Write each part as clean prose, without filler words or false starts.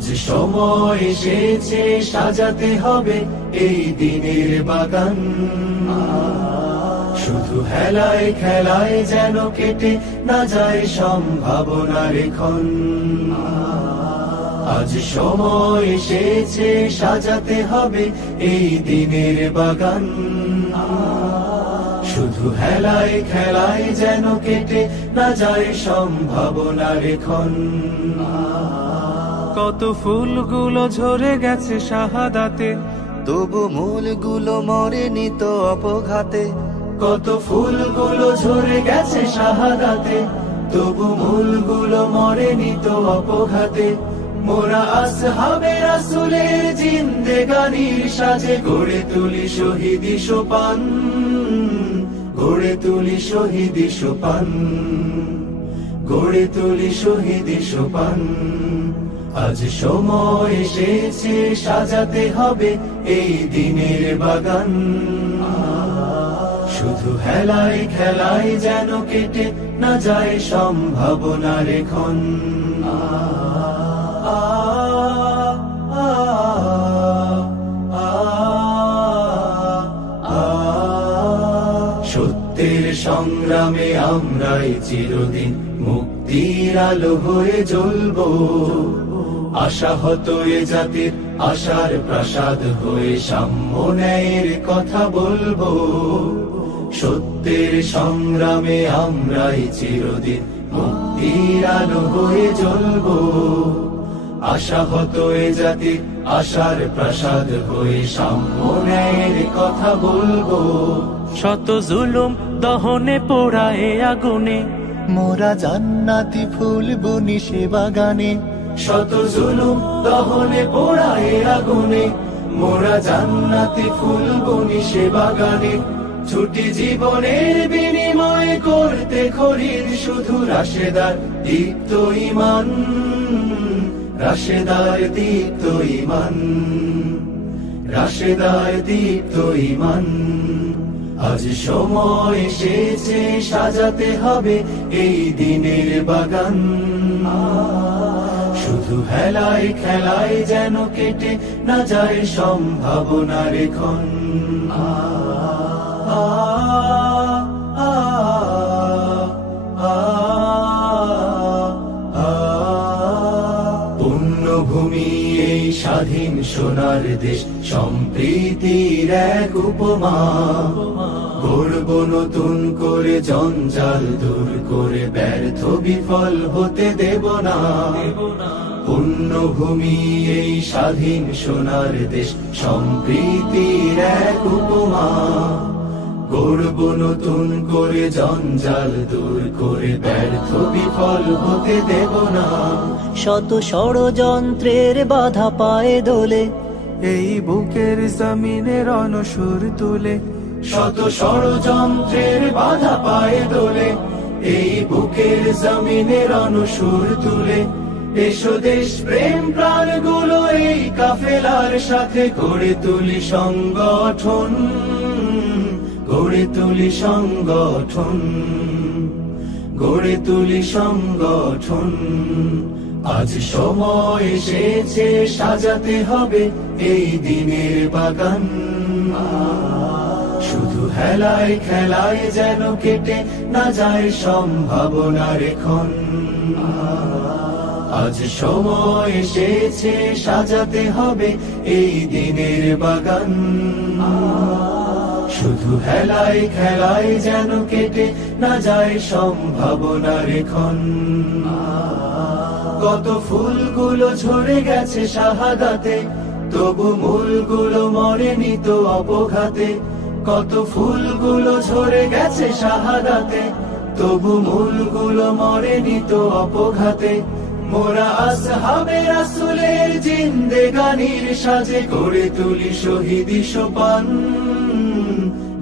আজ সময় এসেছে সাজাতে হবে এই দিনের বাগান। শুধু হেলায় খেলায় যেন কেটে না যায় সম্ভাবনার ক্ষণ। আজ সময় এসেছে সাজাতে হবে এই দিনের বাগান। শুধু হেলায় খেলায় যেন কেটে না যায় সম্ভাবনার ক্ষণ। কত ফুলগুলো ঝরে গেছে শাহাদাতে, তবু মূলগুলো মরেনি তো অপঘাতে। কত ফুলগুলো ঝরে গেছে শাহাদাতে, তবু মূলগুলো মরেনি তো অপঘাতে। মোরা আসহাবে রাসূলের জিন্দেগানির সাজে গড়ে তুলি শহীদি সোপান, গড়ে তুলি শহীদি সোপান, গড়ে তুলি শহীদি সোপান। আজ সময় এসেছে সাজাতে হবে এই দিনের বাগান। শুধু হেলায় খেলায় যেন কেটে না যায় সম্ভাবনার ক্ষণ। সত্যের সংগ্রামে আমরাই চিরদিন মুক্তির আলো হয়ে জ্বলবো। আশাহত এ জাতির আশার প্রাসাদ হয়ে সাম্য ন্যায়ের কথা বলবো। সত্যের সংগ্রামে আমরাই চিরদিন মুক্তির আলো হয়ে জ্বলবো। আশাহত এ জাতির আশার প্রাসাদ হয়ে সাম্য ন্যায়ের কথা বলবো। শত জুলুম দহনে পোড়ায় আগুনে, মোরা জান্নাতি ফুল বুনি সে বাগানে। শত জুলুম দহনে পোড়ায় আগুনে, মোরা জান্নাতি ফুল বুনি সে বাগানে। ছুটি জীবনের বিনিময় করতে খরিদ শুধু রাশেদার দীপ্ত ঈমান, রাশেদার দীপ্ত ঈমান, রাশেদার দীপ্ত ঈমান। আজ সময় এসেছে সাজাতে হবে এই দিনের বাগান। শুধু হেলায় খেলায় যেন কেটে না যায় সম্ভাবনার ক্ষণ। পুণ্যভূমি এই স্বাধীন সোনার দেশ, সম্প্রীতির এক উপমা। গড়ব নতুন করে জঞ্জাল দূর করে, ব্যর্থ বিফল হতে দেব না। পুণ্যভূমি এই স্বাধীন সোনার দেশ, সম্প্রীতির এক উপমা। গড়ব নতুন করে জঞ্জাল দূর করে, ব্যর্থ বিফল হতে দেব না। শত ষড়যন্ত্রের বাধা পায়ে দোলে, এই বুকের জমিনে রণসুর তুলে। শত ষড়যন্ত্রের বাধা পায়ে দোলে, এই বুকের জমিনে রণসুর তুলে। এসো দেশ প্রেম প্রাণগুলো এই কাফেলার সাথে গড়ে তুলি সংগঠন, গড়ে তুলি সংগঠন, গড়ে তুলি সংগঠন। আজ সময় এসেছে সাজাতে হবে এই দিনের বাগান। শুধু হেলায় খেলায় যেন কেটে না যায় সম্ভাবনার ক্ষণ। আজ সময় এসেছে সাজাতে হবে এই দিনের বাগান। শুধু হেলায় খেলায় যেন কেটে না যায় সম্ভাবনার ক্ষণ। কত ফুলগুলো ঝরে গেছে শাহাদাতে, তবু মূলগুলো মরেনি তো অপঘাতে। কত ফুলগুলো ঝরে গেছে শাহাদাতে, তবু মূলগুলো মরেনি তো অপঘাতে। মোরা আসহাবে রাসূলের জিন্দেগানির সাজে গড়ে তুলি শহীদি সোপান,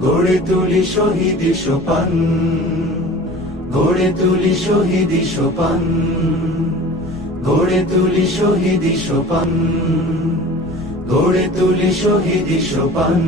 গড়ে তুলি শহীদি সোপান, গড়ে তুলি শহীদি সোপান, গড়ে তুলি শহীদি সোপান, গড়ে তুলি শহীদি সোপান।